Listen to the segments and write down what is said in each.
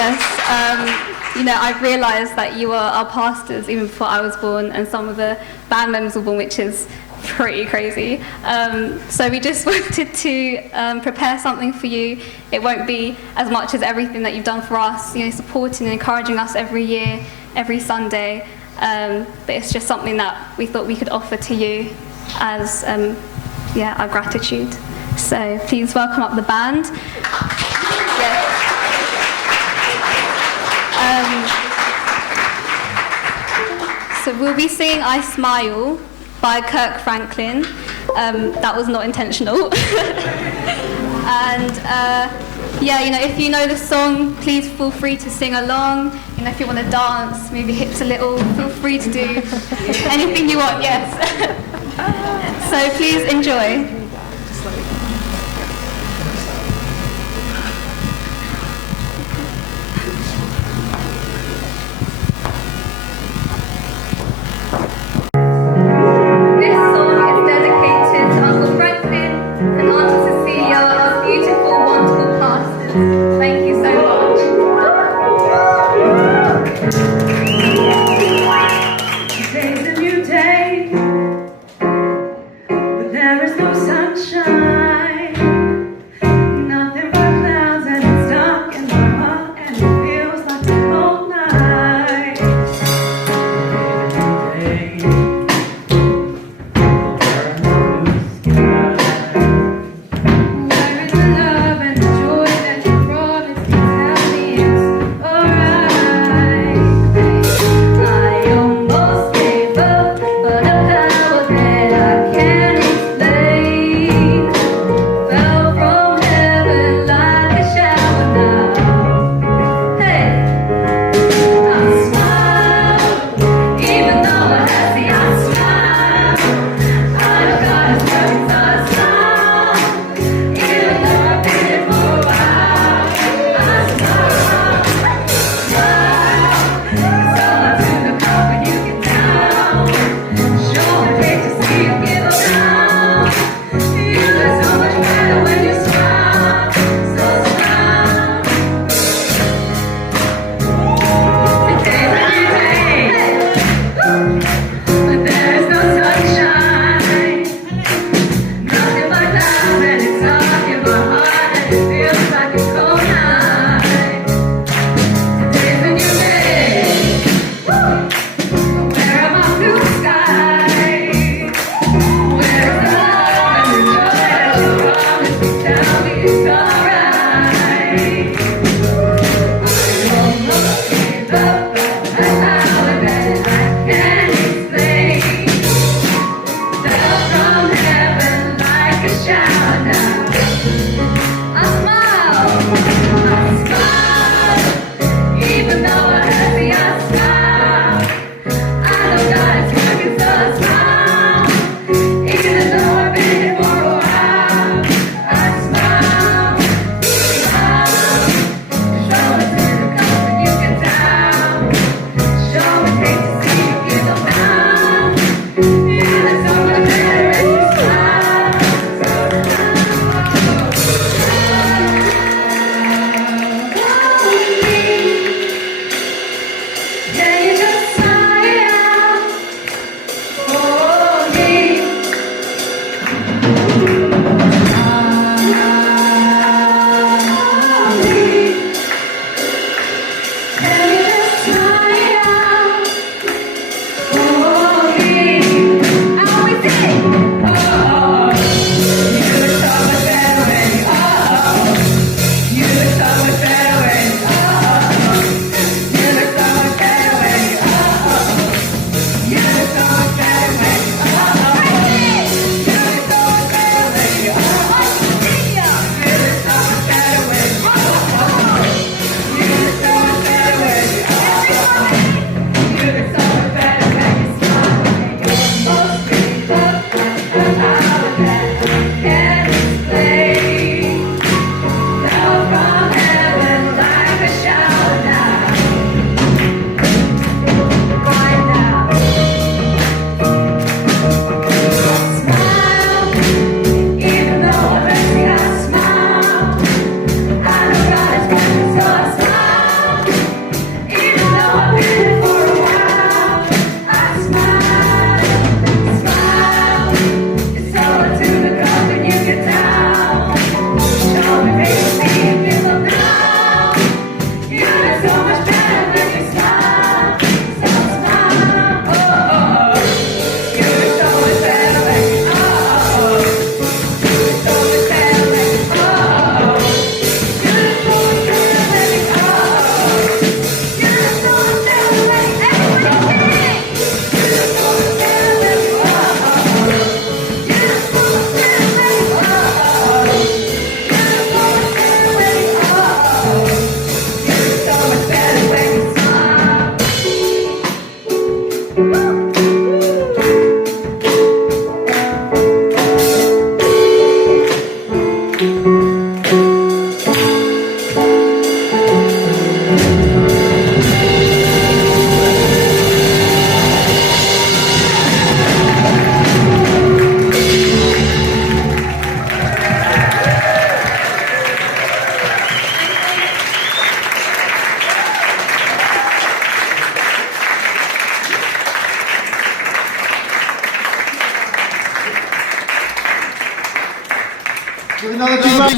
Yes, I've realised that you are our pastors even before I was born, and some of the band members were born, which is pretty crazy. So we just wanted to prepare something for you. It won't be as much as everything that you've done for us, supporting and encouraging us every year, every Sunday. But it's just something that we thought we could offer to you as our gratitude. So please welcome up the band. Yes. So we'll be singing I Smile by Kirk Franklin. That was not intentional. And if you know the song, please feel free to sing along. If you want to dance, move your hips a little, feel free to do anything you want, yes. So please enjoy. This song is dedicated to Uncle Franklin and Auntie Cecilie, our beautiful, wonderful pastors. Thank you so much. Today's a new day, but there is no sunshine. Nothing but clouds, and it's dark in my heart, and it feels like a cold night. Where is the love and the joy that you brought?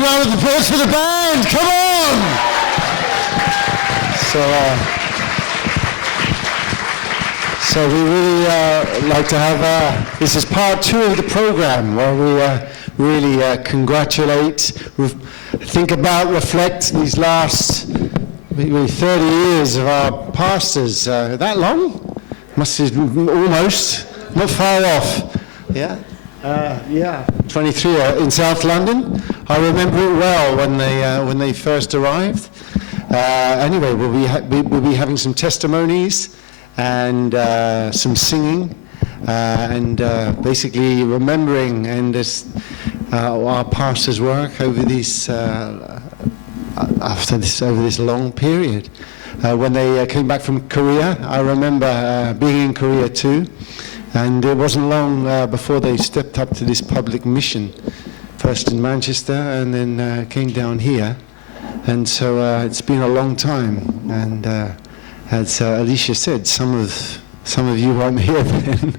round of applause for the band. Come on! So we really like to have, this is part 2 of the program where we really congratulate, think about, reflect these last maybe 30 years of our pastors. That long? Must be almost, not far off. Yeah? 23 in South London. I remember it well when they first arrived. Anyway, we'll be having some testimonies and some singing and basically remembering and our pastors' work over this over this long period. When they came back from Korea, I remember being in Korea too. And it wasn't long before they stepped up to this public mission, first in Manchester and then came down here. And so it's been a long time. And as Alicia said, some of you weren't here then,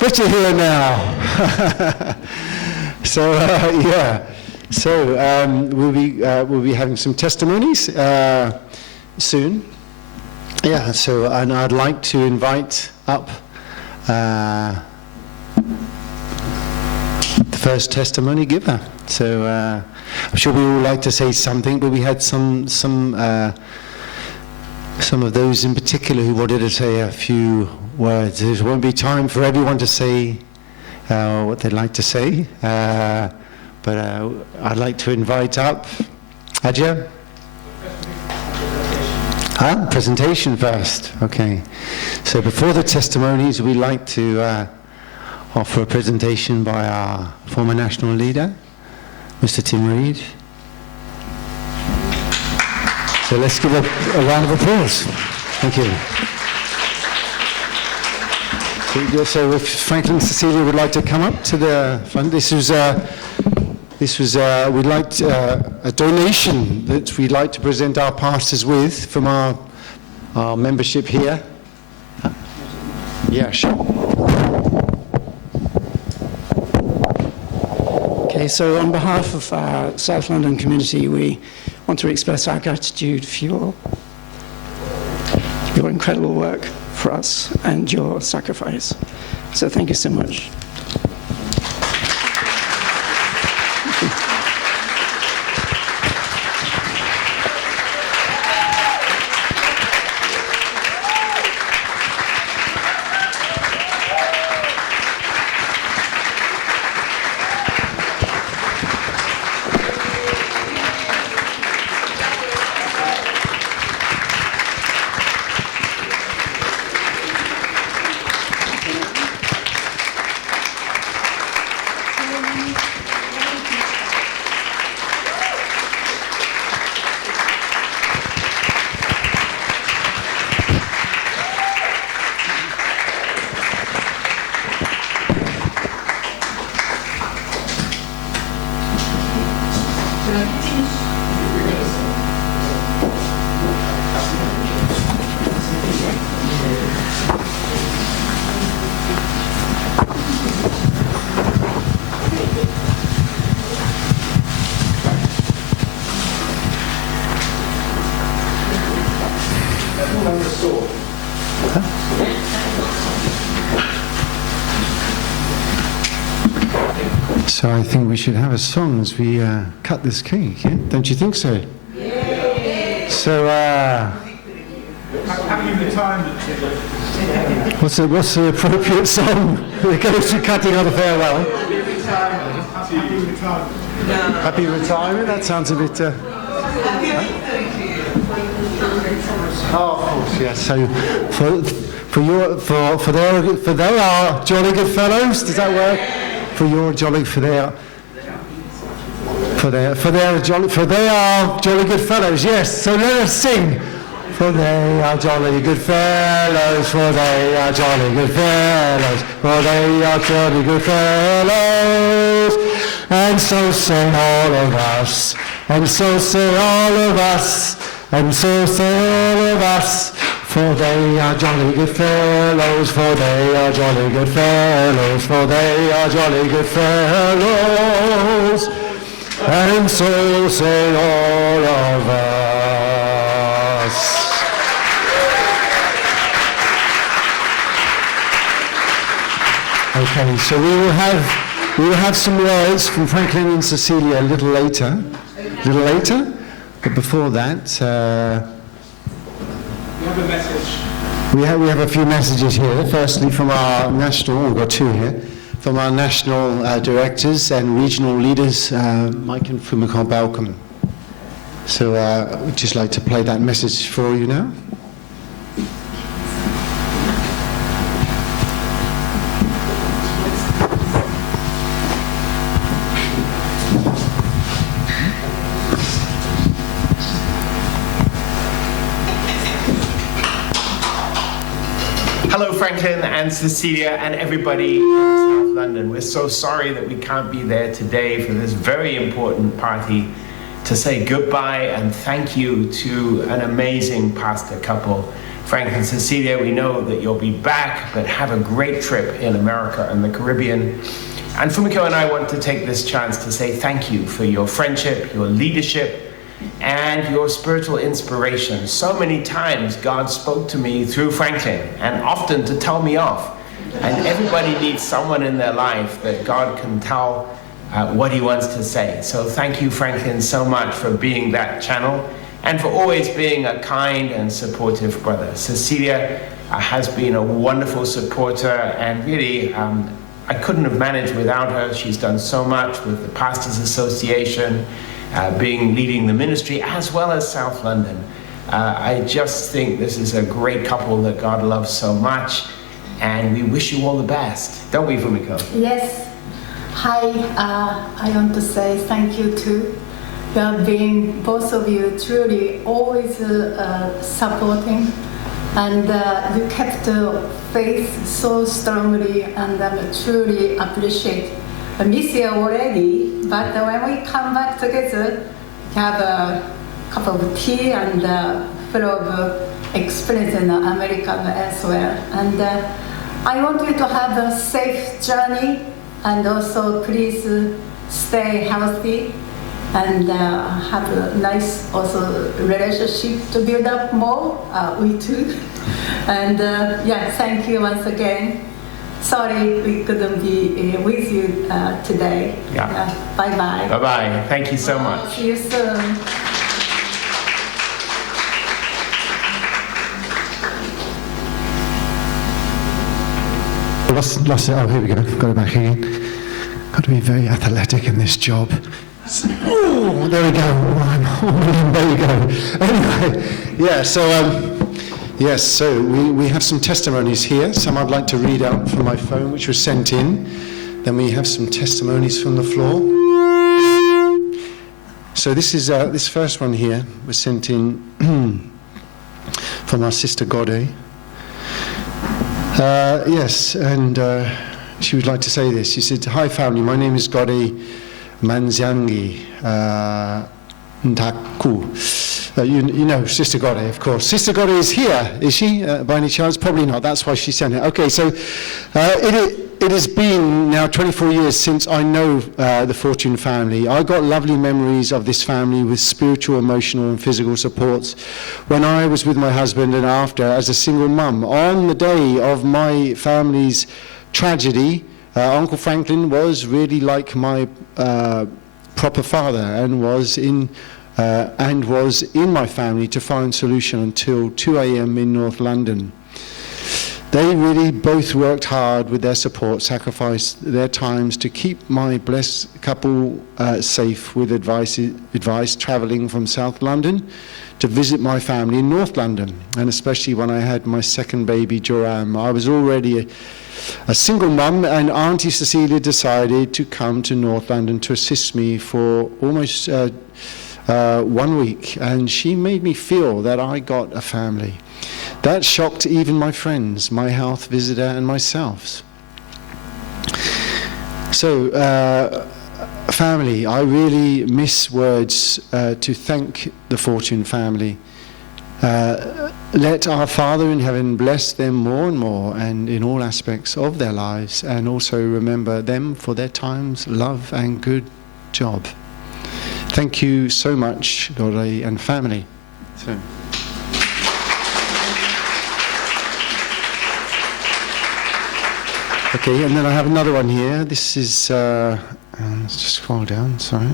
but you're here now. So yeah. So we'll be having some testimonies soon. Yeah. So and I'd like to invite up the first testimony giver. So I'm sure we all like to say something, but we had some of those in particular who wanted to say a few words. There won't be time for everyone to say what they'd like to say, but I'd like to invite up Adja. Presentation first. Okay. So before the testimonies, we'd like to offer a presentation by our former national leader, Mr. Tim Reid. So let's give a round of applause. Thank you. So if Franklin and Cecilie would like to come up to the front, this was we'd like a donation that we'd like to present our pastors with from our membership here. Yeah, sure. Okay, so on behalf of our South London community, we want to express our gratitude for your incredible work for us and your sacrifice. So thank you so much. So I think we should have a song as we cut this cake, yeah? Don't you think so? Yeah. So, Happy retirement. what's the appropriate song that goes to cutting of the farewell? Happy retirement. Happy retirement? That sounds a bit... Oh, of course, yes. So, for their jolly good fellows, does that work? For their jolly good fellows, yes. So let us sing. For they are jolly good fellows, for they are jolly good fellows, for they are jolly good fellows. And so say all of us, and so say all of us, and so say all of us. For they are jolly good fellows, for they are jolly good fellows, for they are jolly good fellows. and so say all of us. Okay, so we will have some words from Franklin and Cecilie a little later. But before that, We have a message. we have a few messages here. Firstly, from our national, we've got two here, from our national directors and regional leaders, Mike and Fumiko Balcom. So we'd just like to play that message for you now. Hello, Franklin and Cecilia and everybody in South London. We're so sorry that we can't be there today for this very important party to say goodbye and thank you to an amazing pastor couple. Frank and Cecilia, we know that you'll be back, but have a great trip in America and the Caribbean. And Fumiko and I want to take this chance to say thank you for your friendship, your leadership, and your spiritual inspiration. So many times God spoke to me through Franklin, and often to tell me off. And everybody needs someone in their life that God can tell what he wants to say. So thank you, Franklin, so much for being that channel and for always being a kind and supportive brother. Cecilia has been a wonderful supporter, and really I couldn't have managed without her. She's done so much with the Pastors Association, leading the ministry, as well as South London. I just think this is a great couple that God loves so much, and we wish you all the best. Don't we, Fumiko? Yes. Hi, I want to say thank you too. You have been, both of you, truly always supporting, and you kept faith so strongly, and I truly appreciate. I miss you already, but when we come back together, have a cup of tea and full of experience in America as well. And I want you to have a safe journey, and also please stay healthy and have a nice also relationship to build up more, we too. And thank you once again. Sorry we couldn't be with you today. Bye-bye. Bye-bye. Thank you so much. See you soon. Lost it. Oh, here we go. Got it back again. Got to be very athletic in this job. Oh, there we go. There we go. Anyway, yeah, so we have some testimonies here. Some I'd like to read out from my phone, which was sent in. Then we have some testimonies from the floor. So this first one here was sent in from our sister Gode. Yes, and she would like to say this. She said, "Hi family, my name is Gode Manziangi Ntaku." You know Sister Gode, of course. Sister Gode is here, is she, by any chance? Probably not, that's why she sent it. Okay, so it has been now 24 years since I know the Fortune family. I got lovely memories of this family with spiritual, emotional and physical supports when I was with my husband and after as a single mum. On the day of my family's tragedy, Uncle Franklin was really like my proper father and was in my family to find solution until 2 a.m. in North London. They really both worked hard with their support, sacrificed their times to keep my blessed couple safe with advice travelling from South London to visit my family in North London, and especially when I had my second baby, Joram. I was already a single mum, and Auntie Cecilia decided to come to North London to assist me for almost 1 week, and she made me feel that I got a family. That shocked even my friends, my health visitor and myself. So, family, I really miss words to thank the Fortune family. Let our Father in heaven bless them more and more and in all aspects of their lives, and also remember them for their times, love and good job. Thank you so much, Lore and family. So. Okay, and then I have another one here. This is, let's just scroll down, sorry.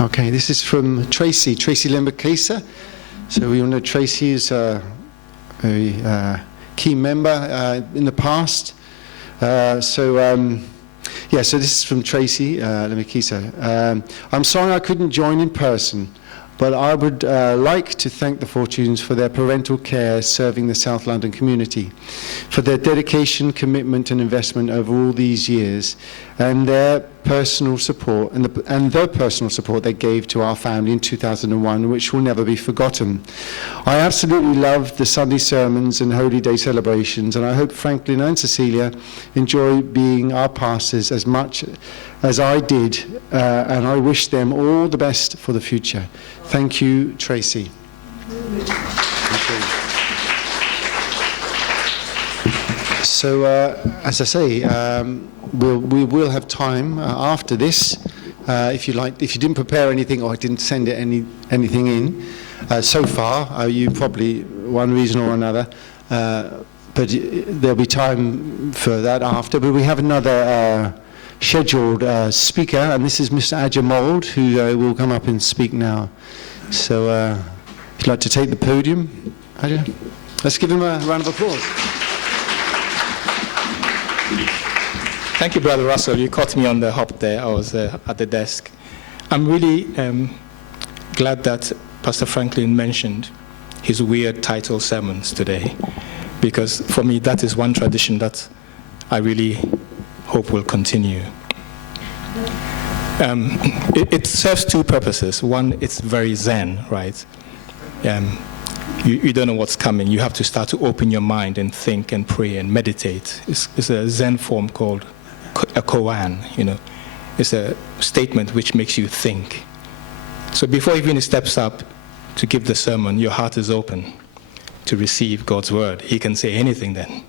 Okay, this is from Tracy Lembakesa. So we all know Tracy is a very key member in the past. Yeah, so this is from Tracy Lembakesa. I'm sorry I couldn't join in person, but I would like to thank the Fortunes for their parental care serving the South London community, for their dedication, commitment and investment over all these years, and their personal support and the personal support they gave to our family in 2001, which will never be forgotten. I absolutely loved the Sunday sermons and Holy Day celebrations, and I hope Franklin and Cecilia enjoy being our pastors as much as I did, and I wish them all the best for the future. Thank you, Tracy. So, as I say, we will have time after this. If you didn't prepare anything or I didn't send anything in so far, you probably one reason or another. But there'll be time for that after. But we have another scheduled speaker, and this is Mr. Adja Mould, who will come up and speak now. So, if you'd like to take the podium, Adja, let's give him a round of applause. Thank you, Brother Russell. You caught me on the hop there. I was at the desk. I'm really glad that Pastor Franklin mentioned his weird title sermons today, because for me, that is one tradition that I really hope will continue. It serves two purposes. One, it's very zen, right? You don't know what's coming. You have to start to open your mind and think and pray and meditate. It's a zen form called a koan, you know. It's a statement which makes you think. So before even he steps up to give the sermon, your heart is open to receive God's word. He can say anything then.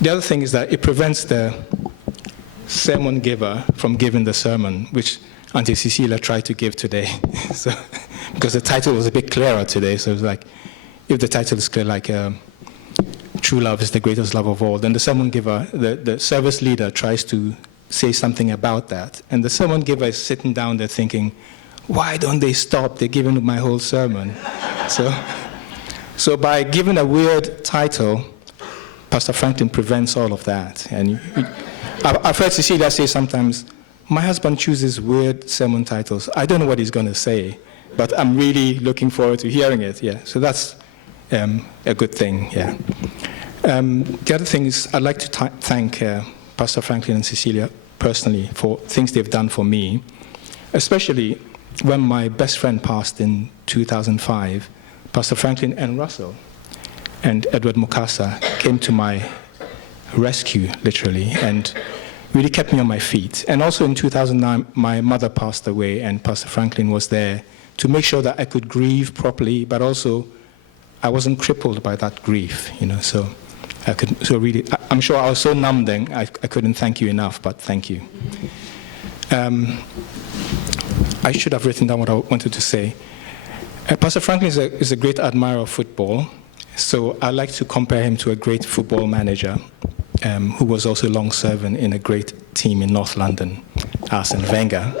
The other thing is that it prevents the sermon giver from giving the sermon, which Auntie Cecilia tried to give today. So, because the title was a bit clearer today, so it was like, if the title is clear, like true love is the greatest love of all, then the sermon giver, the service leader tries to say something about that. And the sermon giver is sitting down there thinking, why don't they stop? They're giving my whole sermon. So by giving a weird title, Pastor Franklin prevents all of that. And I've heard Cecilia say sometimes, my husband chooses weird sermon titles. I don't know what he's going to say, but I'm really looking forward to hearing it. Yeah, so that's a good thing. Yeah. The other thing is I'd like to thank Pastor Franklin and Cecilia personally for things they've done for me, especially when my best friend passed in 2005. Pastor Franklin and Russell and Edward Mukasa came to my rescue, literally, and really kept me on my feet. And also in 2009, my mother passed away, and Pastor Franklin was there to make sure that I could grieve properly, but also I wasn't crippled by that grief, you know. So I could, so really, I'm sure I was so numb then, I couldn't thank you enough, but thank you. I should have written down what I wanted to say. Pastor Franklin is a great admirer of football, so I like to compare him to a great football manager who was also long-serving in a great team in North London, Arsene Wenger.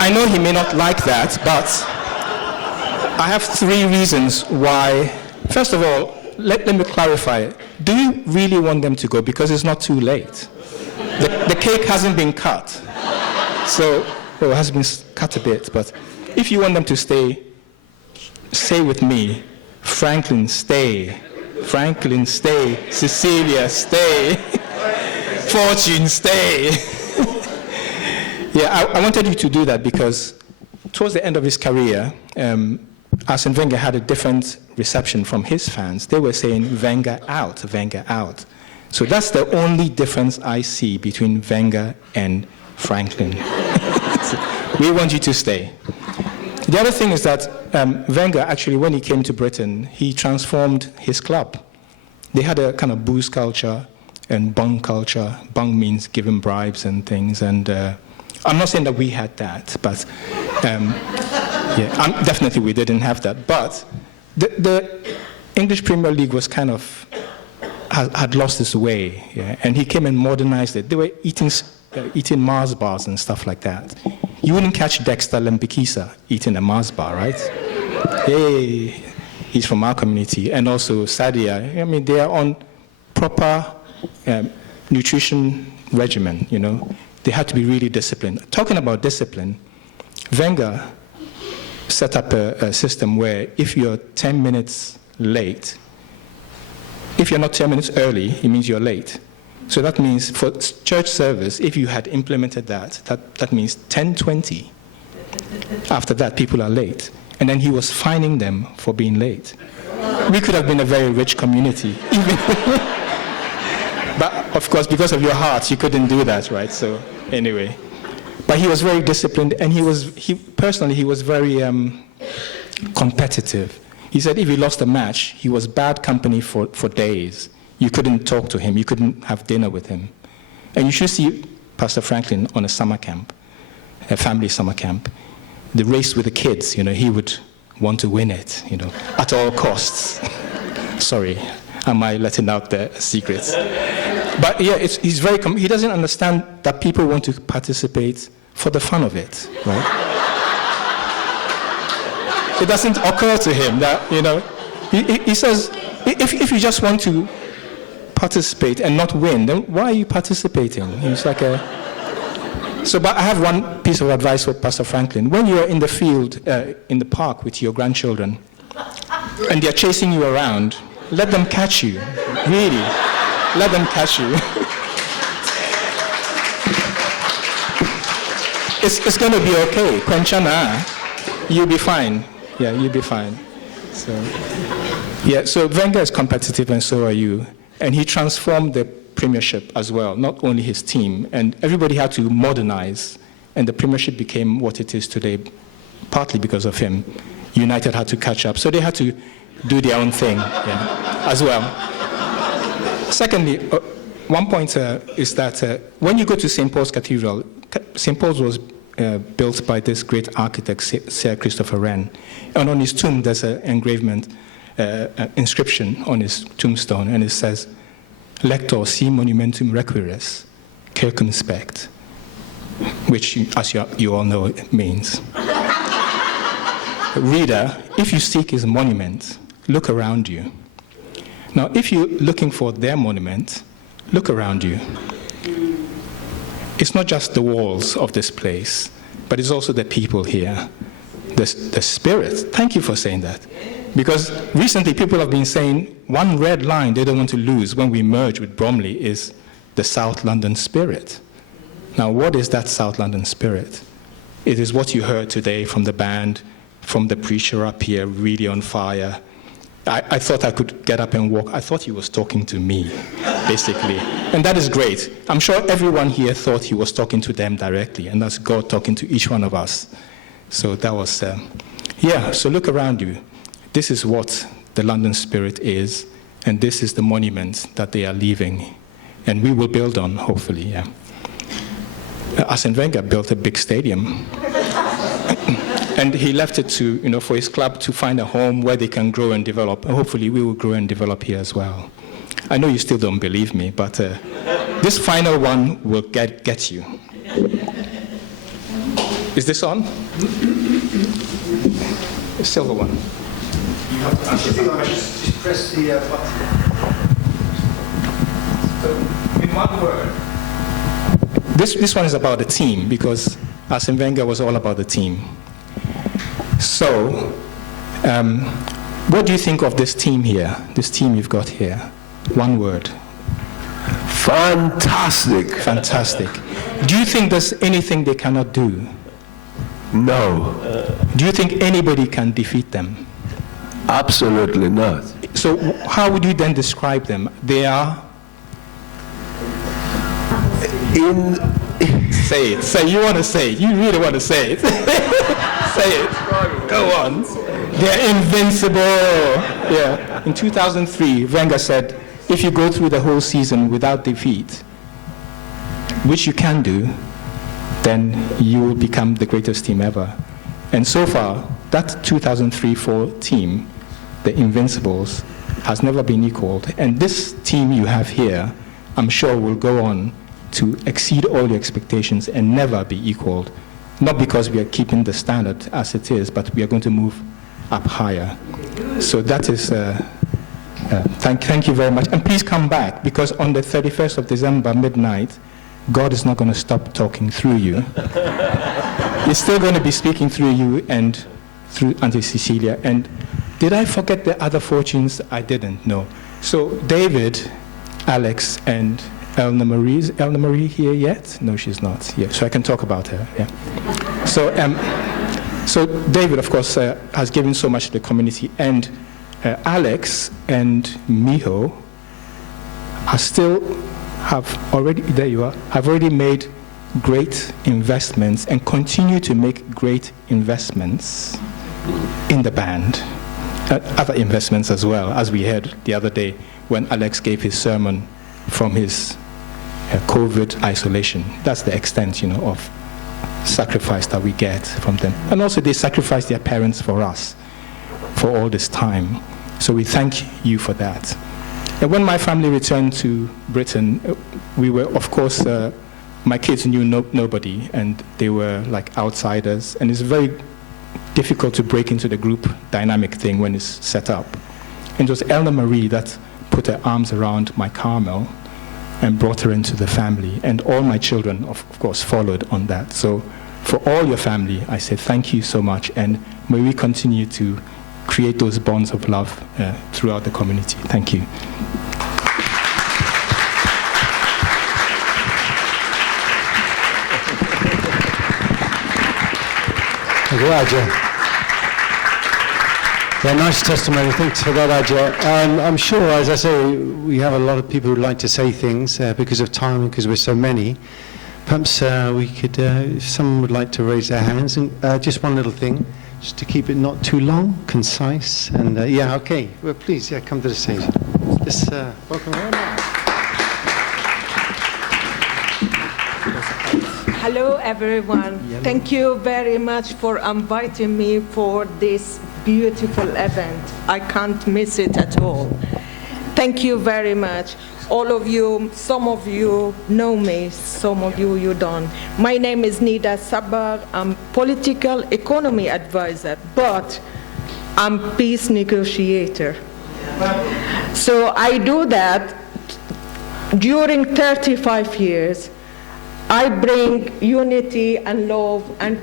I know he may not like that, but I have 3 reasons why. First of all, let me clarify. Do you really want them to go? Because it's not too late. The cake hasn't been cut. So, well, it has been cut a bit, but if you want them to stay, say with me, Franklin, stay. Franklin, stay. Cecilia, stay. Fortune, stay. Yeah, I wanted you to do that because towards the end of his career, Arsene Wenger had a different reception from his fans. They were saying, Wenger out, Wenger out. So that's the only difference I see between Wenger and Franklin. So we want you to stay. The other thing is that Wenger, actually, when he came to Britain, he transformed his club. They had a kind of booze culture, and bung culture. Bung means giving bribes and things. And I'm not saying that we had that, but definitely we didn't have that. But the English Premier League was kind of had lost its way, and he came and modernized it. They were eating Mars bars and stuff like that. You wouldn't catch Dexter Lembikisa eating a Mars bar, right? Hey, he's from our community, and also Sadia. I mean, they are on proper nutrition regimen. They had to be really disciplined. Talking about discipline, Wenger set up a system where if you're 10 minutes late, if you're not 10 minutes early, it means you're late. So that means for church service, if you had implemented that means 10:20. After that, people are late. And then he was fining them for being late. We could have been a very rich community. But of course, because of your hearts, you couldn't do that, right? So anyway. But he was very disciplined, and he was very competitive. He said if he lost a match, he was bad company for days. You couldn't talk to him. You couldn't have dinner with him. And you should see Pastor Franklin on a summer camp, a family summer camp. The race with the kids, he would want to win it, at all costs. Sorry, am I letting out the secrets? But yeah, he's he doesn't understand that people want to participate for the fun of it, right? It doesn't occur to him that, he says, if you just want to participate and not win, then why are you participating? He's like but I have one piece of advice for Pastor Franklin. When you're in the field, in the park with your grandchildren, and they're chasing you around, let them catch you. Really, let them catch you. It's going to be okay. Kwenchana, you'll be fine. Yeah, you'll be fine. So Wenger is competitive, and so are you. And he transformed the Premiership as well, not only his team. And everybody had to modernize, and the Premiership became what it is today, partly because of him. United had to catch up, so they had to do their own thing as well. Secondly, one point is that when you go to St. Paul's Cathedral, St. Paul's was built by this great architect, Sir Christopher Wren. And on his tomb, there's an inscription on his tombstone, and it says, Lector si monumentum requiris, circumspect, which, as you all know, it means. Reader, if you seek his monument, look around you. Now, if you're looking for their monument, look around you. It's not just the walls of this place, but it's also the people here, the spirit. Thank you for saying that. Because recently people have been saying one red line they don't want to lose when we merge with Bromley is the South London spirit. Now, what is that South London spirit? It is what you heard today from the band, from the preacher up here, really on fire. I thought I could get up and walk. I thought he was talking to me, basically. And that is great. I'm sure everyone here thought he was talking to them directly, and that's God talking to each one of us. So that was, so look around you. This is what the London spirit is, and this is the monument that they are leaving. And we will build on, hopefully, Arsene Wenger built a big stadium. And he left it to, for his club to find a home where they can grow and develop. And hopefully we will grow and develop here as well. I know you still don't believe me, but this final one will get you. Is this on? The silver one. You have to just press the button. So, in one word. This one is about the team, because Arsene Wenger was all about the team. So, what do you think of this team here, this team you've got here? One word. Fantastic. Fantastic. Do you think there's anything they cannot do? No. Do you think anybody can defeat them? Absolutely not. So how would you then describe them? They are? Say it. Say, you want to say it. You really want to say it. Say it. Go on. They're invincible. Yeah. In 2003, Wenger said, if you go through the whole season without defeat, which you can do, then you will become the greatest team ever. And so far, that 2003-04 team, the Invincibles, has never been equaled. And this team you have here, I'm sure will go on to exceed all your expectations and never be equaled. Not because we are keeping the standard as it is, but we are going to move up higher. So that is, thank you very much. And please come back, because on the 31st of December, midnight, God is not going to stop talking through you. He's still going to be speaking through you and through Auntie Cecilia. And did I forget the other fortunes? I didn't, no. So David, Alex, and Elna Marie. Is Elna Marie here yet? No, she's not. Yeah, so I can talk about her. Yeah. So David, of course, has given so much to the community, and Alex and Miho are still have already made great investments and continue to make great investments in the band. Other investments as well, as we heard the other day when Alex gave his sermon from his COVID isolation. That's the extent, of sacrifice that we get from them. And also they sacrificed their parents for us for all this time. So we thank you for that. And when my family returned to Britain, we were, of course, my kids knew nobody, and they were like outsiders. And it's very difficult to break into the group dynamic thing when it's set up. And it was Elna Marie that put her arms around my Carmel and brought her into the family. And all my children, of course, followed on that. So for all your family, I say thank you so much, and may we continue to create those bonds of love throughout the community. Thank you. Thank you, Ajay. Yeah, nice testimony. Thanks for that, Ajay. I'm sure, as I say, we have a lot of people who'd like to say things because of time and because we're so many. Perhaps we could, if someone would like to raise their hands, and just one little thing, just to keep it not too long, concise, and yeah, okay. Well, please, yeah, come to the stage. Just welcome here now. Hello, everyone. Thank you very much for inviting me for this beautiful event. I can't miss it at all. Thank you very much. All of you, some of you know me, some of you don't. My name is Nida Sabbar. I'm political economy advisor, but I'm peace negotiator. So I do that during 35 years. I bring unity and love and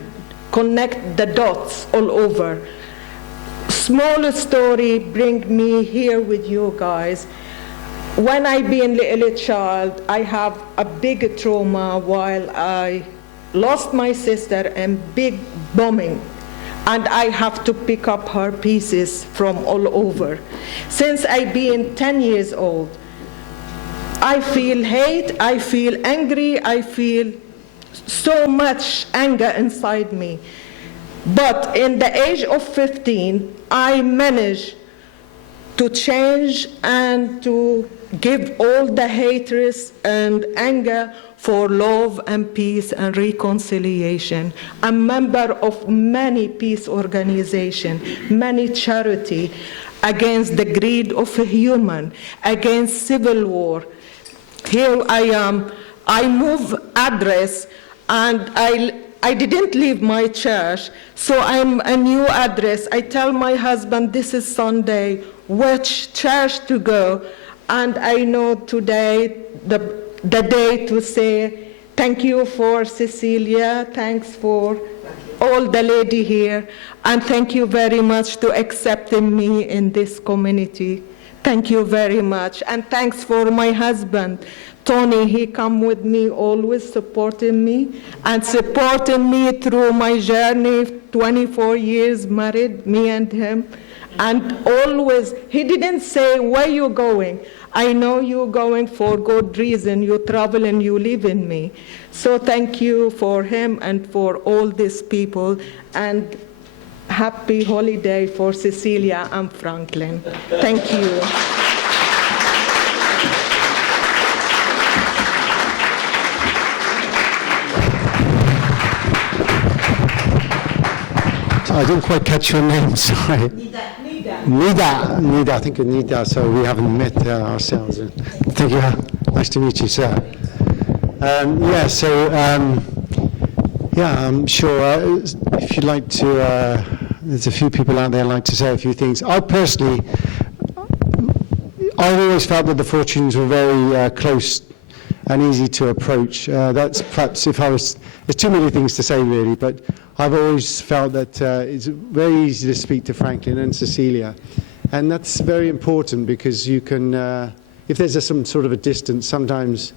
connect the dots all over. Small story bring me here with you guys. When I been a little child, I have a big trauma while I lost my sister in big bombing, and I have to pick up her pieces from all over. Since I been 10 years old, I feel hate, I feel angry, I feel so much anger inside me. But in the age of 15, I managed to change and to give all the hatred and anger for love and peace and reconciliation. I'm a member of many peace organizations, many charities against the greed of a human, against civil war. Here I am. I move address, and I didn't leave my church, so I'm a new address. I tell my husband this is Sunday, which church to go, and I know today the day to say thank you for Cecilia, thanks for all the lady here, and thank you very much to accepting me in this community. Thank you very much, and thanks for my husband, Tony. He come with me, always supporting me, and supporting me through my journey, 24 years married, me and him, and always, he didn't say, where you going? I know you're going for good reason, you travel and you live in me. So thank you for him and for all these people, and happy holiday for Cecilia and Franklin. Thank you. I didn't quite catch your name, sorry. Nida, I think of Nida, so we haven't met ourselves. Thank you. Nice to meet you, sir. I'm sure if you'd like to, there's a few people out there who'd like to say a few things. I've always felt that the Fortunes were very close and easy to approach. That's perhaps there's too many things to say really, but I've always felt that it's very easy to speak to Franklin and Cecilia. And that's very important because you can, if there's some sort of a distance, sometimes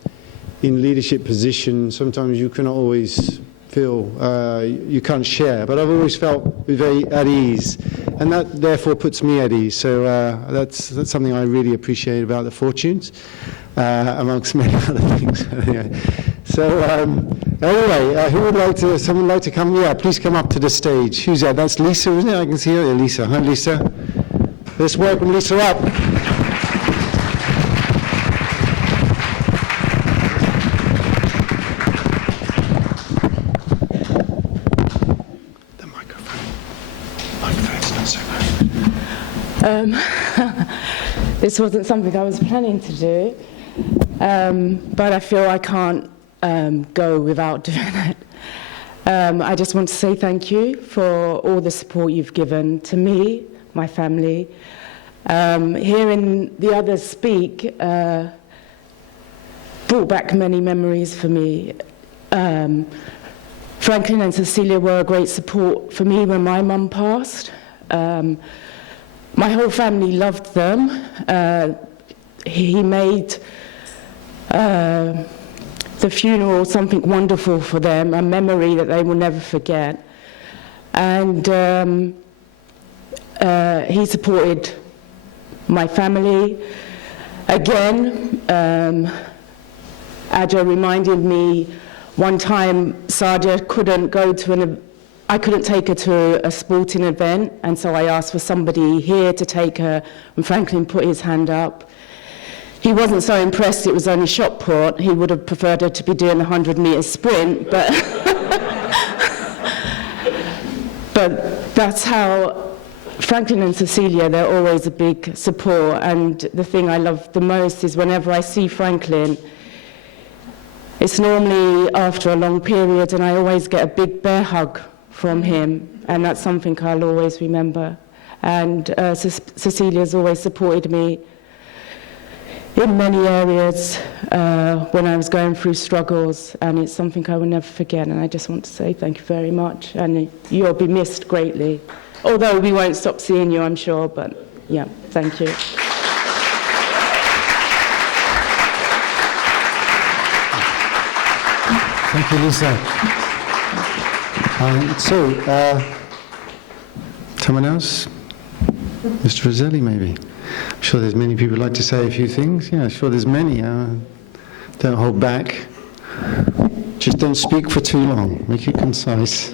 in leadership positions, sometimes you cannot always feel you can't share. But I've always felt very at ease, and that therefore puts me at ease. So that's something I really appreciate about the Fortunes, amongst many other things. So anyway, who would like to? Someone like to come? Yeah, please come up to the stage. Who's that? That's Lisa, isn't it? I can see her. Yeah, Lisa. Hi, Lisa. Let's welcome Lisa up. This wasn't something I was planning to do, but I feel I can't go without doing it. I just want to say thank you for all the support you've given to me, my family. Hearing the others speak brought back many memories for me. Franklin and Cecilia were a great support for me when my mum passed. My whole family loved them. He made the funeral something wonderful for them, a memory that they will never forget. And he supported my family. Again, Adja reminded me one time Sadia couldn't go to I couldn't take her to a sporting event, and so I asked for somebody here to take her, and Franklin put his hand up. He wasn't so impressed it was only shot put. He would have preferred her to be doing a 100-metre sprint, but that's how Franklin and Cecilia, they're always a big support, and the thing I love the most is whenever I see Franklin, it's normally after a long period, and I always get a big bear hug from him, and that's something I'll always remember. And Cecilia's always supported me in many areas when I was going through struggles, and it's something I will never forget, and I just want to say thank you very much, and you'll be missed greatly. Although we won't stop seeing you, I'm sure, but yeah, thank you. Thank you, Lisa. Someone else? Mr. Roselli, maybe? I'm sure there's many people who'd like to say a few things. Yeah, sure there's many. Don't hold back. Just don't speak for too long. Make it concise.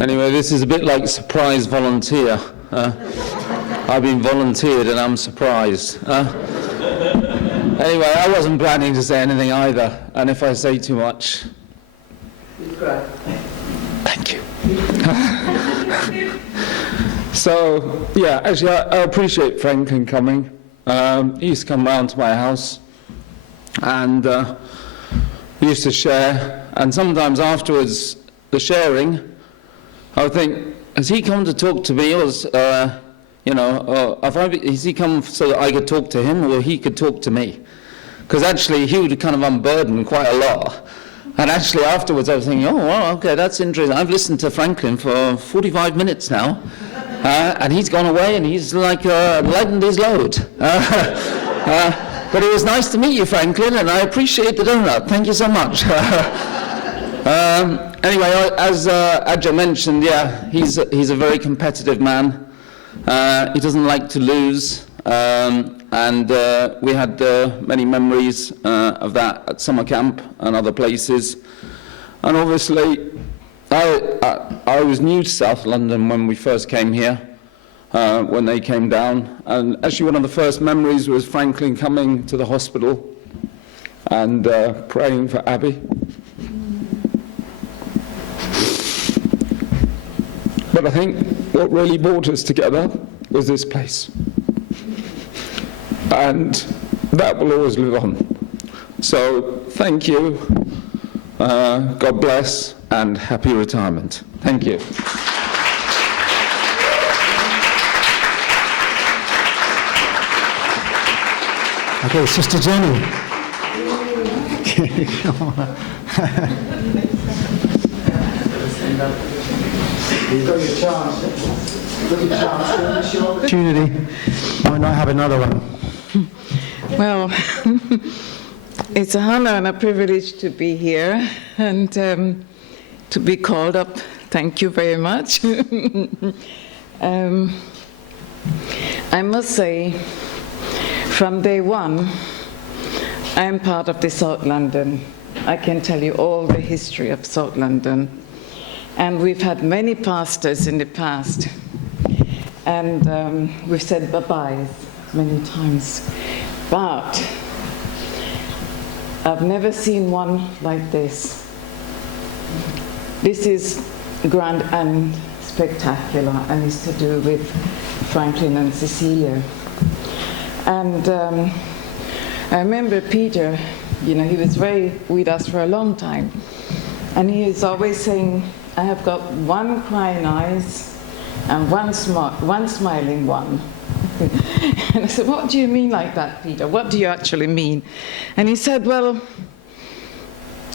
Anyway, this is a bit like surprise volunteer. I've been volunteered and I'm surprised. Anyway, I wasn't planning to say anything either, and if I say too much... Thank you. So, yeah, actually, I appreciate Franklin coming. He used to come round to my house, and we used to share, and sometimes afterwards, the sharing, I would think, has he come to talk to me, or has he come so that I could talk to him, or he could talk to me? Because actually, he would kind of unburden quite a lot. And actually, afterwards, I was thinking, oh, well, okay, that's interesting. I've listened to Franklin for 45 minutes now, and he's gone away, and he's like lightened his load. But it was nice to meet you, Franklin, and I appreciate the donut. Thank you so much. Anyway, as Adja mentioned, yeah, he's a very competitive man. He doesn't like to lose, and we had many memories of that at summer camp and other places. And obviously, I was new to South London when we first came here, when they came down. And actually, one of the first memories was Franklin coming to the hospital and praying for Abby. But I think what really brought us together was this place. And that will always live on. So thank you, God bless, and happy retirement. Thank you. Okay, Sister Jenny. You've got your chance. You've got your chance. Your opportunity. Might not have another one. Well, it's an honor and a privilege to be here and to be called up. Thank you very much. I must say, from day one, I'm part of the South London. I can tell you all the history of South London. And we've had many pastors in the past. And we've said bye-byes many times. But I've never seen one like this. This is grand and spectacular, and it's to do with Franklin and Cecilia. And I remember Peter, you know, he was with us for a long time. And he is always saying, I have got one crying eyes and one smiling one. And I said, what do you mean like that, Peter? What do you actually mean? And he said, well,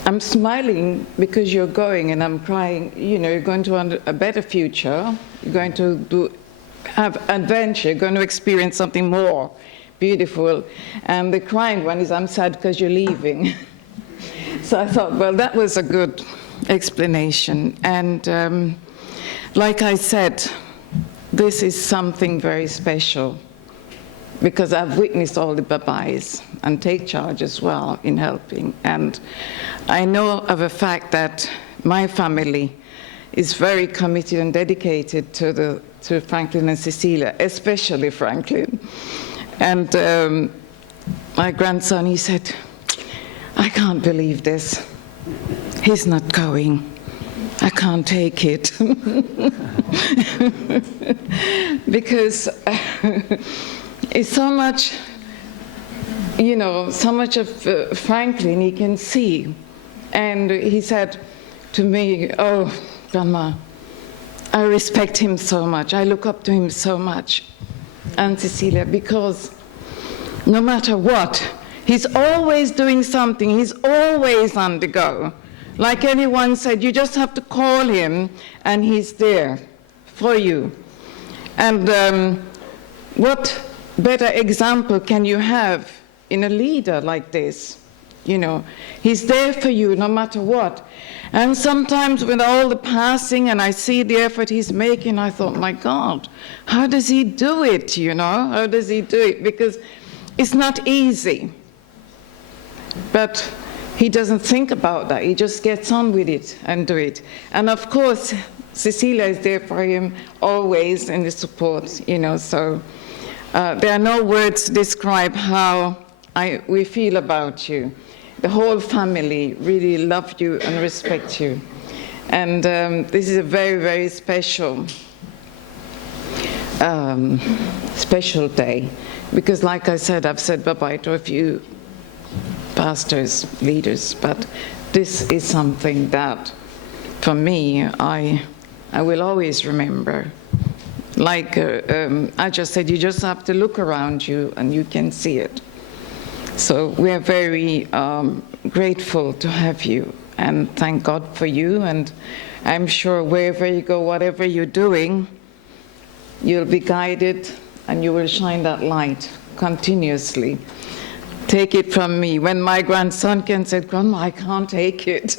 I'm smiling because you're going, and I'm crying, you know, you're going to a better future, you're going to have adventure, you're going to experience something more beautiful. And the crying one is, I'm sad because you're leaving. So I thought, well, that was a good explanation. And like I said, this is something very special because I've witnessed all the bye-byes and take charge as well in helping. And I know of a fact that my family is very committed and dedicated to Franklin and Cecilia, especially Franklin. And my grandson, he said, I can't believe this. He's not going. I can't take it. Because it's so much, you know, so much of Franklin he can see. And he said to me, oh, Grandma, I respect him so much. I look up to him so much. And Cecilia, because no matter what, he's always doing something. He's always on the go. Like anyone said, you just have to call him, and he's there for you. And what better example can you have in a leader like this? You know, he's there for you no matter what. And sometimes with all the passing, and I see the effort he's making, I thought, my God, how does he do it, you know? How does he do it? Because it's not easy. But he doesn't think about that. He just gets on with it and do it. And of course, Cecilia is there for him always in the support, you know. So there are no words to describe how we feel about you. The whole family really love you and respect you. And this is a very, very special, special day. Because like I said, I've said bye-bye to a few pastors, leaders, but this is something that, for me, I will always remember. Like I just said, you just have to look around you and you can see it. So we are very grateful to have you and thank God for you. And I'm sure wherever you go, whatever you're doing, you'll be guided and you will shine that light continuously. Take it from me. When my grandson can say, Grandma, I can't take it.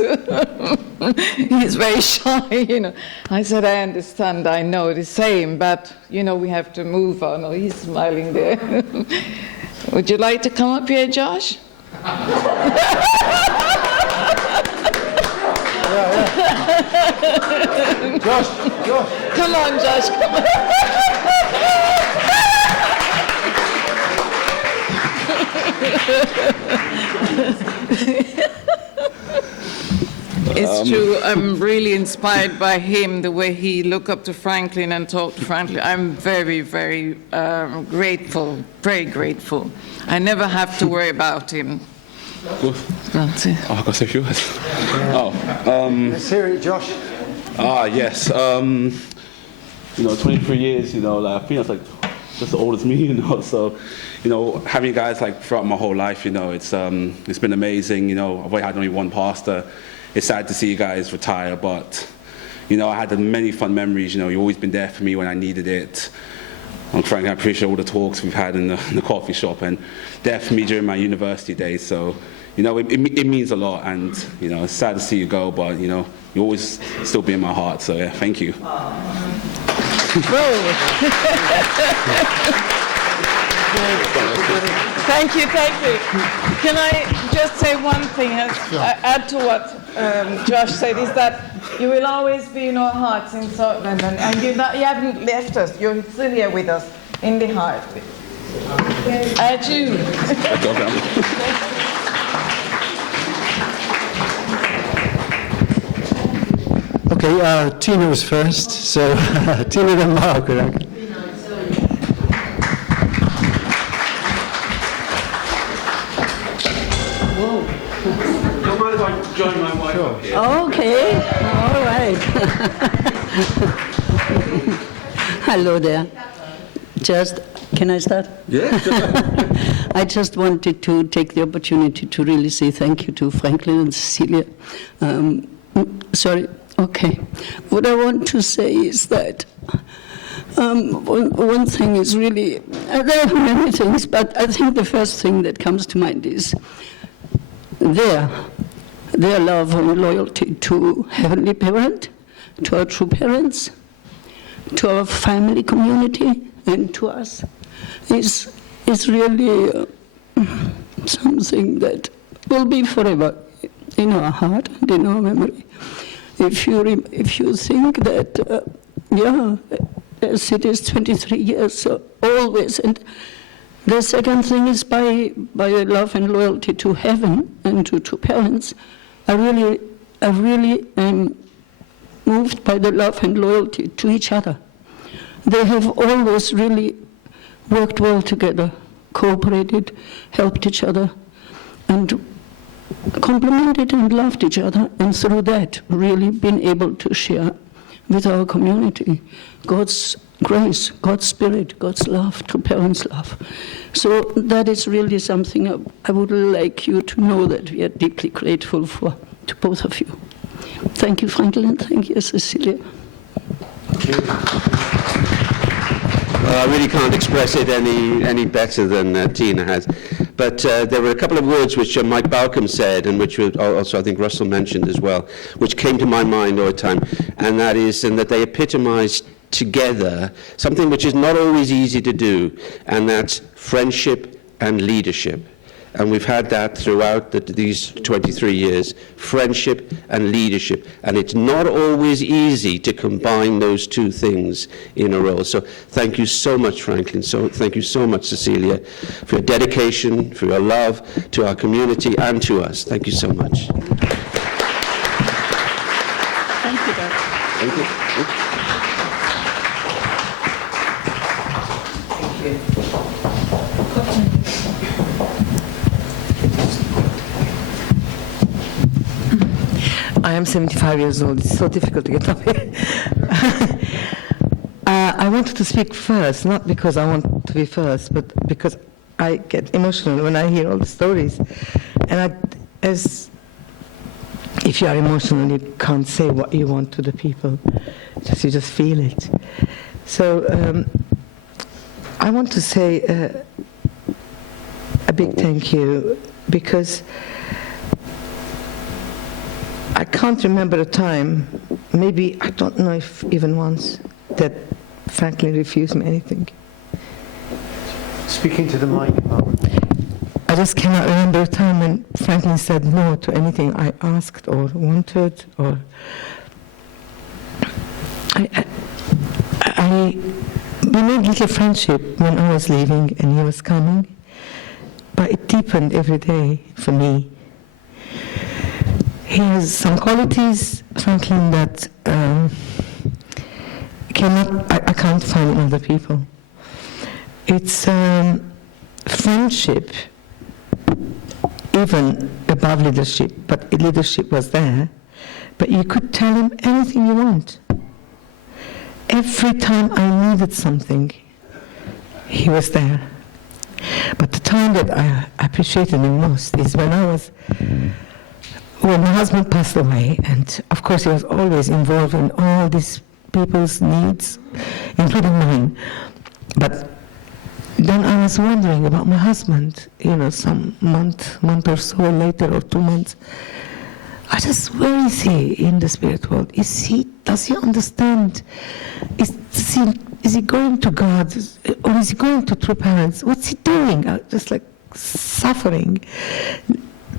He's very shy, you know. I said, I understand, I know the same, but, you know, we have to move on. Oh, he's smiling there. Would you like to come up here, Josh? Josh. Come on, Josh, come on. It's true. I'm really inspired by him, the way he looked up to Franklin and talked to Franklin. I'm very, very grateful, very grateful. I never have to worry about him. That's it. Oh, I've got to say a few words. Let's hear it, Josh. Yes. 23 years, I think that's like just as old as me, So, having you guys like throughout my whole life, it's been amazing. I've only had only one pastor. It's sad to see you guys retire, but I had many fun memories. You've always been there for me when I needed it. And frankly, I appreciate all the talks we've had in the coffee shop and there for me during my university days. So, it means a lot, and it's sad to see you go, but you always still be in my heart. So yeah, thank you. Thank you. Can I just say one thing, add to what Josh said, is that you will always be in our hearts in South London, and you haven't left us. You're still here with us in the heart. Adieu. Okay, Tina was first, so Tina then Margaret. Don't mind if I join my wife up here? Okay, all right. Hello there. Can I start? Yeah. I just wanted to take the opportunity to really say thank you to Franklin and Cecilia. Okay. What I want to say is that one thing is really, there are many things, but I think the first thing that comes to mind is their love and loyalty to Heavenly Parent, to our true parents, to our family community, and to us is really something that will be forever in our heart and in our memory. If you think that, as it is 23 years, always, and the second thing is by love and loyalty to heaven and to parents, I really am moved by the love and loyalty to each other. They have always really worked well together, cooperated, helped each other, and complimented and loved each other, and through that really been able to share with our community God's grace, God's spirit, God's love, to parents' love. So that is really something I would like you to know, that we are deeply grateful to both of you. Thank you, Franklin. Thank you, Cecilia. Thank you. Well, I really can't express it any better than Tina has. But there were a couple of words which Mike Balcom said, and which also I think Russell mentioned as well, which came to my mind all the time, and that they epitomize together something which is not always easy to do, and that's friendship and leadership. And we've had that throughout these 23 years, friendship and leadership. And it's not always easy to combine those two things in a row. So thank you so much, Franklin. So thank you so much, Cecilia, for your dedication, for your love to our community and to us. Thank you so much. Thank you, Dad. Thank you. I am 75 years old. It's so difficult to get up here. I wanted to speak first, not because I want to be first, but because I get emotional when I hear all the stories. And as if you are emotional, you can't say what you want to the people. You just feel it. So I want to say a big thank you, because I can't remember a time, maybe, I don't know if even once, that Franklin refused me anything. Speaking to the mic, Margaret. I just cannot remember a time when Franklin said no to anything I asked or wanted, or we made little friendship when I was leaving and he was coming, but it deepened every day for me. He has some qualities, Franklin, that I can't find in other people. It's friendship, even above leadership, but leadership was there. But you could tell him anything you want. Every time I needed something, he was there. But the time that I appreciated him most is when my husband passed away, and of course he was always involved in all these people's needs, including mine. But then I was wondering about my husband, some month or so later, or 2 months. Where is he in the spirit world? Does he understand? Is he going to God, or is he going to true parents? What's he doing? Just like suffering,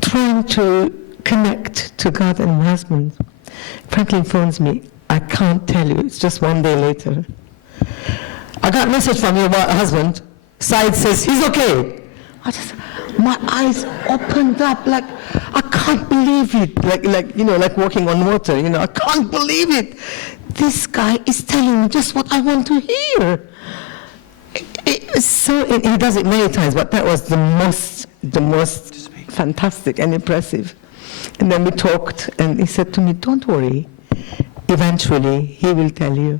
trying to connect to God and my husband. Franklin phones me. I can't tell you. It's just 1 day later. I got a message from your husband. Side says he's okay. My eyes opened up like I can't believe it. Like walking on water. I can't believe it. This guy is telling me just what I want to hear. He does it many times, but that was the most fantastic and impressive. And then we talked, and he said to me, "Don't worry. Eventually, he will tell you."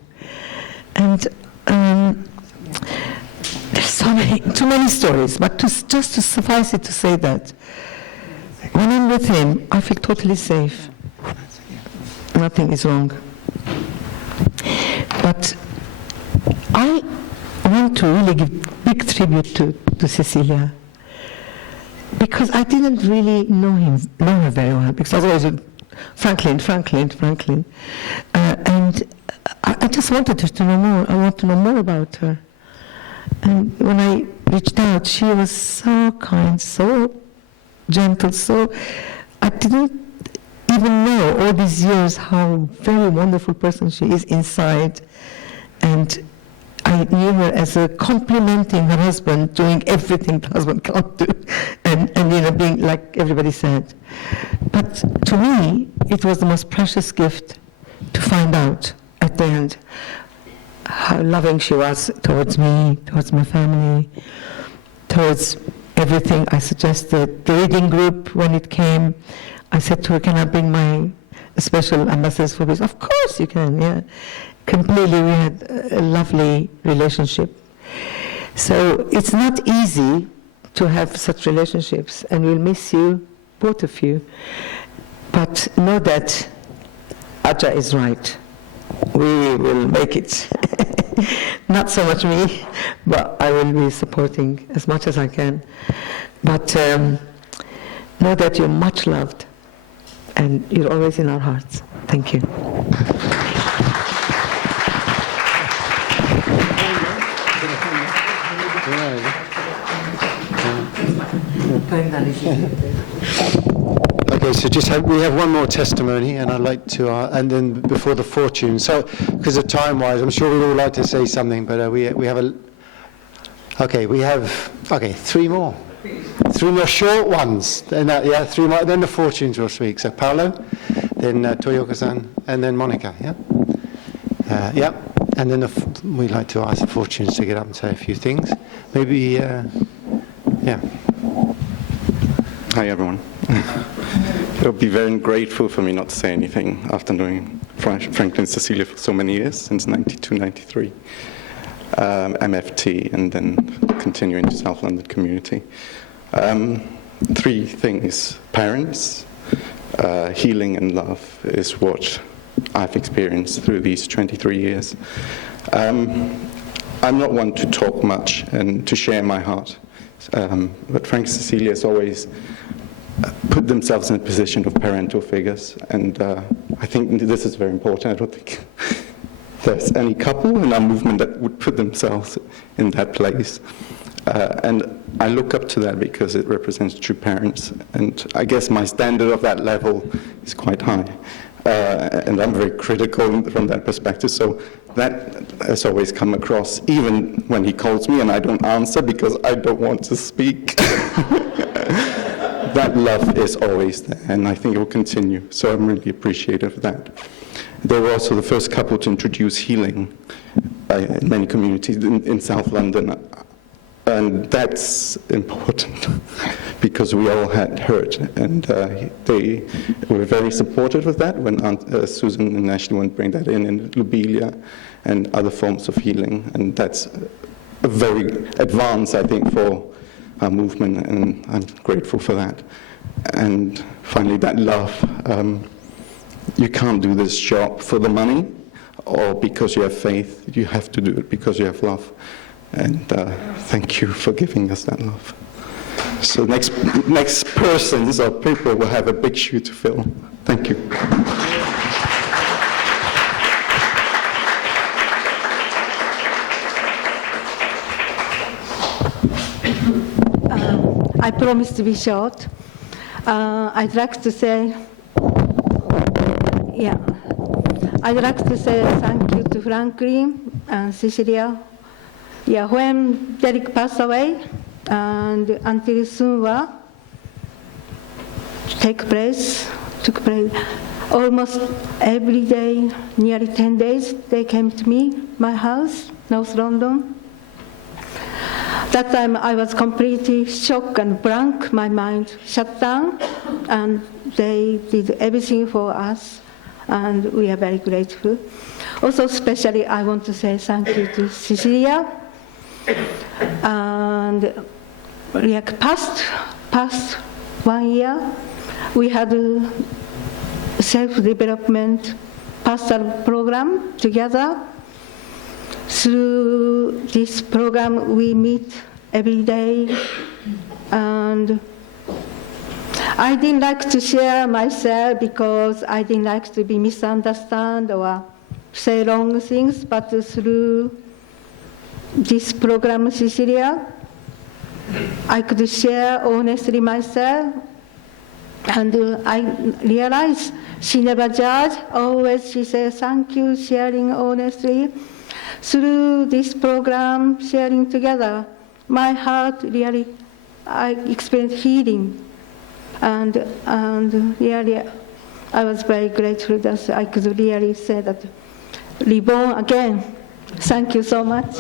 And there's too many stories, but just to suffice it to say that when I'm with him, I feel totally safe. Nothing is wrong. But I want to really give big tribute to Cecilia, because I didn't really know her very well, because I was always with Franklin. And I just wanted her to know more. I want to know more about her. And when I reached out, she was so kind, so gentle, I didn't even know all these years how very wonderful person she is inside. And I knew her as complimenting her husband, doing everything the husband can't do, and being like everybody said. But to me, it was the most precious gift to find out at the end how loving she was towards me, towards my family, towards everything I suggested. The reading group, when it came, I said to her, "Can I bring my special ambassadors for peace?" "Of course you can," yeah. Completely, we had a lovely relationship. So it's not easy to have such relationships, and we'll miss you, both of you. But know that Aja is right. We will make it. Not so much me, but I will be supporting as much as I can. But know that you're much loved, and you're always in our hearts. Thank you. Okay, so we have one more testimony, and I'd like to, and then before the fortune. So, because of time-wise, I'm sure we'd all like to say something, but we have three more. 3 more short ones. Then, 3 more. Then the fortunes will speak. So Paolo, then Toyoka-san, and then Monica. Yeah. And then we'd like to ask the fortunes to get up and say a few things. Maybe, yeah. Hi, everyone. It would be very grateful for me not to say anything after knowing Franklin and Cecilia for so many years, since 92, 93. MFT, and then continuing to South London community. 3 things. Parents, healing and love is what I've experienced through these 23 years. I'm not one to talk much and to share my heart, but Frank and Cecilia has always put themselves in a position of parental figures, and I think this is very important. I don't think there's any couple in our movement that would put themselves in that place. And I look up to that because it represents true parents, and I guess my standard of that level is quite high. And I'm very critical from that perspective, so that has always come across, even when he calls me and I don't answer because I don't want to speak. that love is always there, and I think it will continue. So I'm really appreciative of that. They were also the first couple to introduce healing in many communities in South London. And that's important because we all had hurt, and they were very supportive of that when Aunt Susan and Ashley went bring that in lobelia and other forms of healing, and that's a very advanced, I think, for our movement, and I'm grateful for that. And finally, that love. You can't do this job for the money or because you have faith. You have to do it because you have love. And thank you for giving us that love. So next persons or people will have a big shoe to fill. Thank you. I promise to be short. I'd like to say thank you to Franklin and Cecilia. Yeah, when Derek passed away, and until soon took place, almost every day, nearly 10 days, they came to me, my house, North London. That time I was completely shocked and blank, my mind shut down, and they did everything for us, and we are very grateful. Also, especially, I want to say thank you to Cecilia. And like past 1 year, we had a self-development pastoral program together. Through this program, we meet every day, and I didn't like to share myself because I didn't like to be misunderstood or say wrong things, but through this program, Cecilia, I could share honestly myself, and I realized she never judged. Always she said, thank you, sharing honestly. Through this program, sharing together, my heart really, I experienced healing. And really, I was very grateful that I could really say that, reborn again. Thank you so much.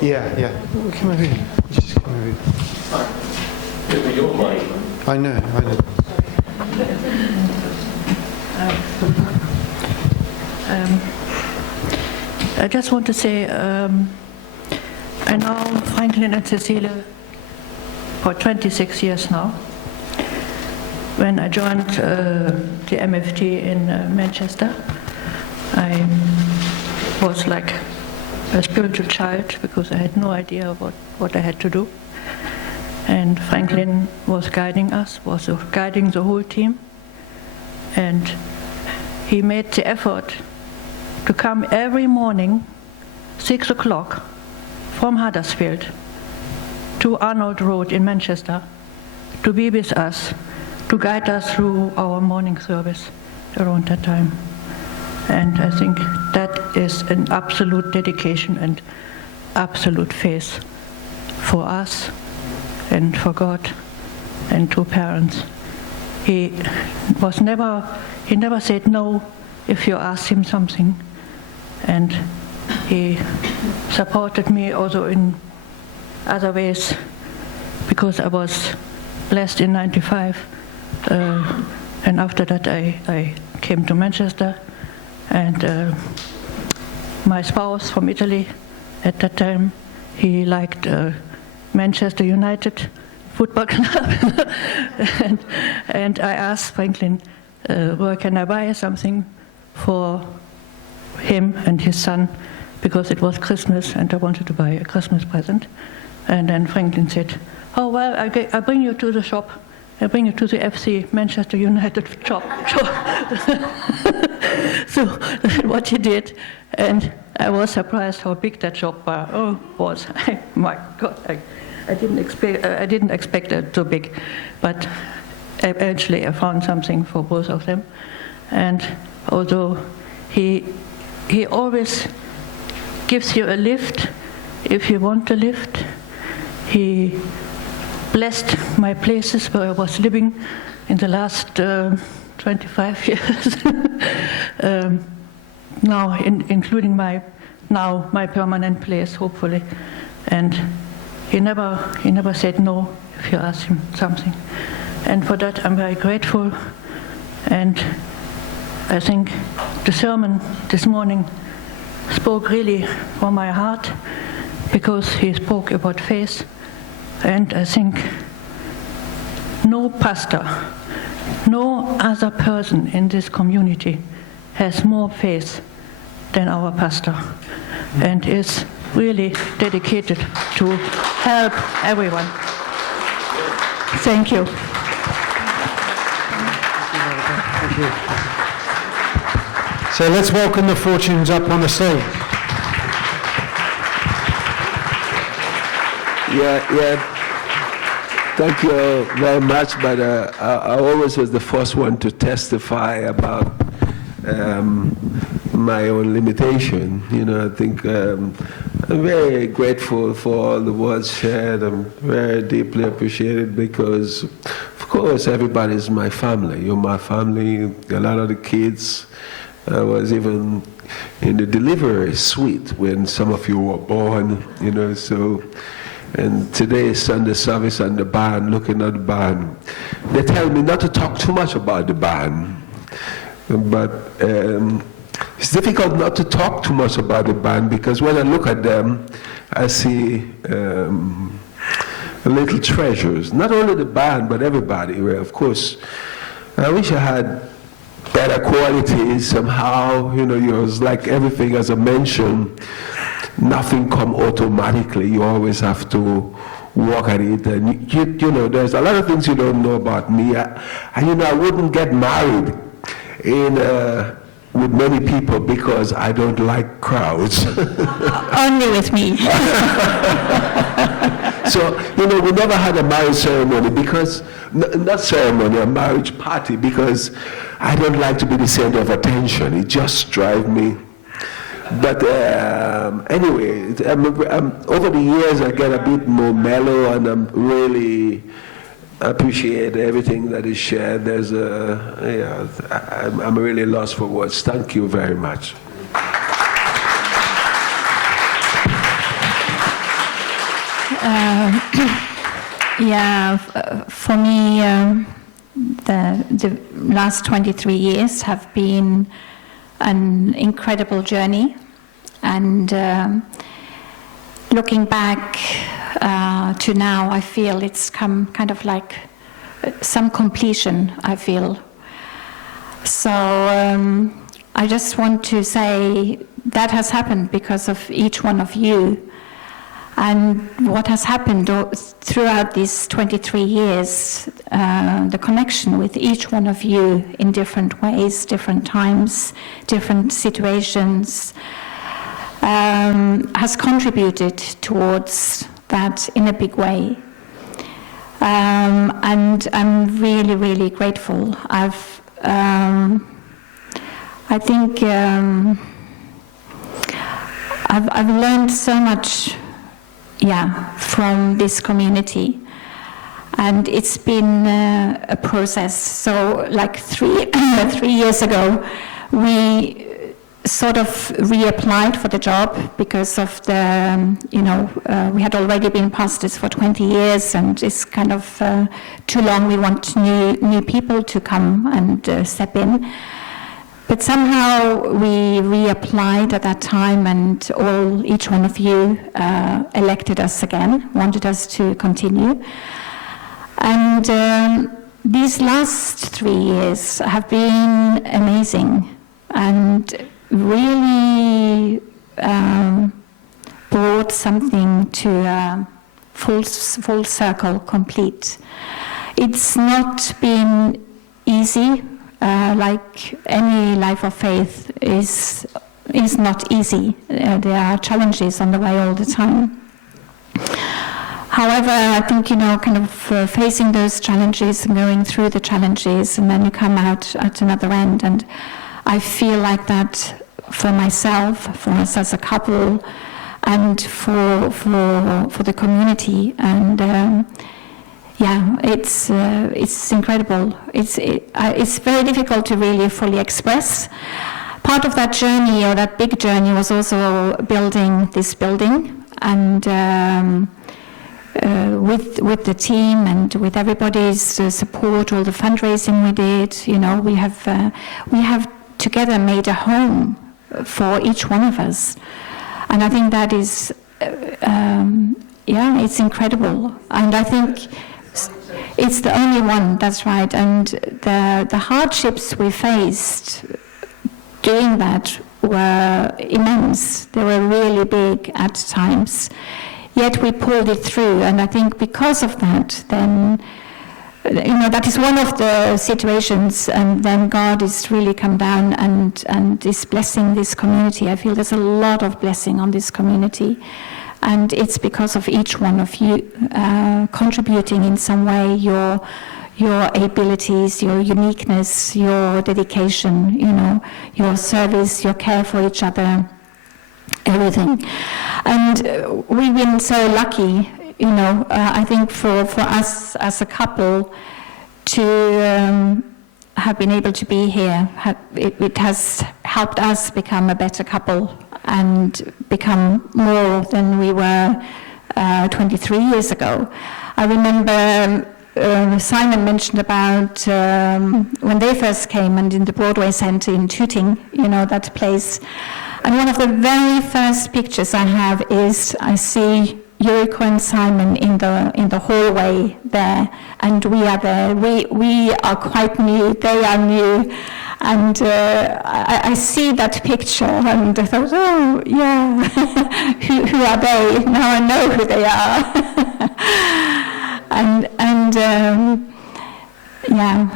Yeah. Come over here. Just come over here. Give me your mic. I know. I just want to say, I know Franklin and Cecilia for 26 years now. When I joined the MFT in Manchester, I was like a spiritual child because I had no idea what I had to do. And Franklin was guiding us, was guiding the whole team. And he made the effort to come every morning, 6 o'clock, from Huddersfield to Arnold Road in Manchester, to be with us, to guide us through our morning service around that time. And I think that is an absolute dedication and absolute faith for us and for God and to parents. He never said no if you asked him something, and he supported me also in other ways because I was blessed in '95, and after that I came to Manchester, and my spouse from Italy at that time, he liked Manchester United football club, and I asked Franklin, where can I buy something for him and his son, because it was Christmas and I wanted to buy a Christmas present. And then Franklin said, oh, well, I bring you to the shop. I bring you to the FC, Manchester United shop. So what he did, and I was surprised how big that shop was. My God, I didn't expect it so big, but eventually I found something for both of them. And although he always gives you a lift if you want a lift. He blessed my places where I was living in the last 25 years. Now, including my permanent place, hopefully. And he never said no if you asked him something. And for that, I'm very grateful. And I think the sermon this morning spoke really from my heart, because he spoke about faith. And I think no pastor, no other person in this community has more faith than our pastor, and is really dedicated to help everyone. Thank you. Thank you. So let's welcome the Fortunes up on the stage. Yeah. Thank you very much, but I always was the first one to testify about my own limitation. I think I'm very grateful for all the words shared. I'm very deeply appreciated because, of course, everybody's my family. You're my family. A lot of the kids. I was even in the delivery suite when some of you were born, so. And today is Sunday service and the band, looking at the band. They tell me not to talk too much about the band, but it's difficult not to talk too much about the band, because when I look at them, I see little treasures. Not only the band, but everybody. Where, of course, I wish I had better qualities somehow. Yours, like everything, as I mentioned, nothing come automatically. You always have to work at it. And there's a lot of things you don't know about me. I wouldn't get married with many people because I don't like crowds. Only with me. So, we never had a marriage ceremony because, not ceremony, a marriage party, because I don't like to be the center of attention. It just drives me. But anyway, over the years I get a bit more mellow, and I'm really appreciate everything that is shared. I'm really lost for words. Thank you very much. For me, the last 23 years have been an incredible journey, and looking back to now, I feel it's come kind of like some completion, I feel. So I just want to say that has happened because of each one of you. And what has happened throughout these 23 years, the connection with each one of you in different ways, different times, different situations, has contributed towards that in a big way. And I'm really, really grateful. I think I've learned so much from this community, and it's been a process. So like 3 years ago, we sort of reapplied for the job because of the, we had already been pastors for 20 years, and it's kind of too long. We want new people to come and step in. But somehow we reapplied at that time, and each one of you elected us again, wanted us to continue. And these last 3 years have been amazing and really brought something to full circle, complete. It's not been easy. Like any life of faith is not easy. There are challenges on the way all the time. However, I think, kind of facing those challenges and going through the challenges, and then you come out at another end. And I feel like that for myself, for us as a couple, and for the community. And it's incredible. It's very difficult to really fully express. Part of that journey, or that big journey, was also building this building, and with the team and with everybody's support, all the fundraising we did, we have together made a home for each one of us, and I think that is, it's incredible, and I think it's the only one. That's right, and the hardships we faced doing that were immense. They were really big at times. Yet we pulled it through, and I think because of that, then, that is one of the situations, and then God is really come down and is blessing this community. I feel there's a lot of blessing on this community, and it's because of each one of you contributing in some way your abilities, your uniqueness, your dedication, your service, your care for each other, everything. And we've been so lucky, I think for us as a couple to have been able to be here. It has helped us become a better couple and become more than we were 23 years ago. I remember Simon mentioned about when they first came, and in the Broadway Centre in Tooting, that place. And one of the very first pictures I have is I see Yuriko and Simon in the hallway there, and we are there. We are quite new, they are new, and I see that picture, and I thought, oh yeah, who are they? Now I know who they are.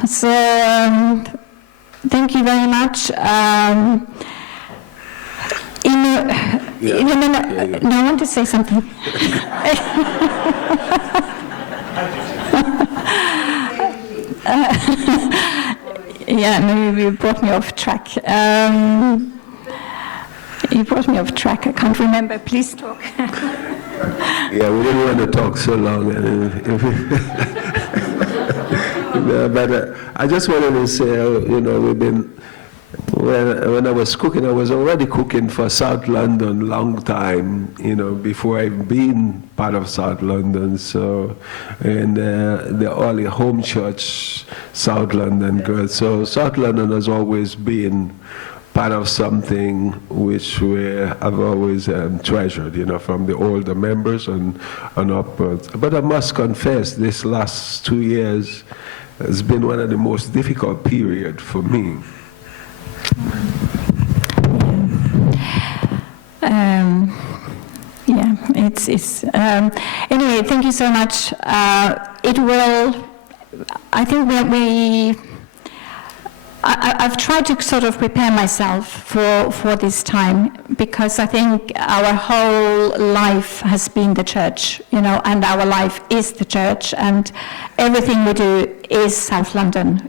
So thank you very much. I want to say something. Maybe you brought me off track. You brought me off track. I can't remember. Please talk. We didn't want to talk so long. But I just wanted to say, we've been. When I was cooking, I was already cooking for South London long time, before I've been part of South London. So, and the early home church, South London girls. So South London has always been part of something which I've always treasured, from the older members and upwards. But I must confess, this last 2 years has been one of the most difficult period for me. Anyway, thank you so much. I think I've tried to sort of prepare myself for this time, because I think our whole life has been the church, and our life is the church, and everything we do is South London,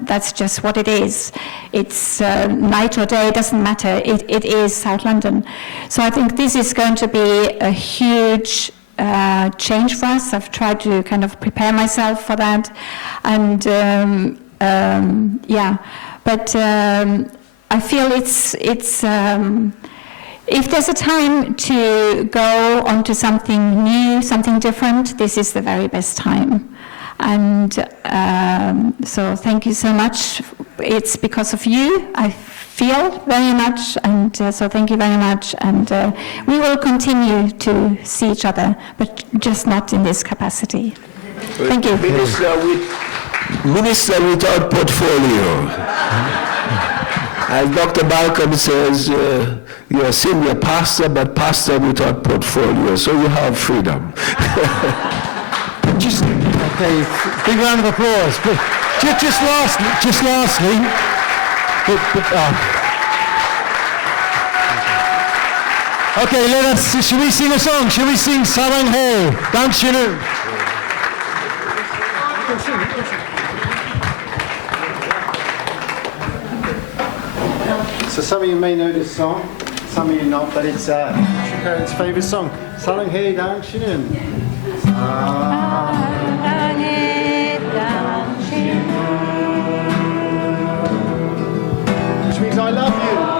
that's just what it is. It's night or day, it doesn't matter, it is South London. So I think this is going to be a huge change for us. I've tried to kind of prepare myself for that, and but I feel it's if there's a time to go on to something new, something different, this is the very best time. And so thank you so much. It's because of you, I feel very much, and so thank you very much. And we will continue to see each other, but just not in this capacity. Thank you. Minister without portfolio. As Dr. Balcom says, you're a senior pastor, but pastor without portfolio, so you have freedom. Okay, big round of applause. Just lastly, Okay, shall we sing a song? Shall we sing Saranghae, Danshinu? So some of you may know this song, some of you not, but it's your parents' favourite song. Saranghae, Danshinu. Which means I love you.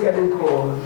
Getting cold.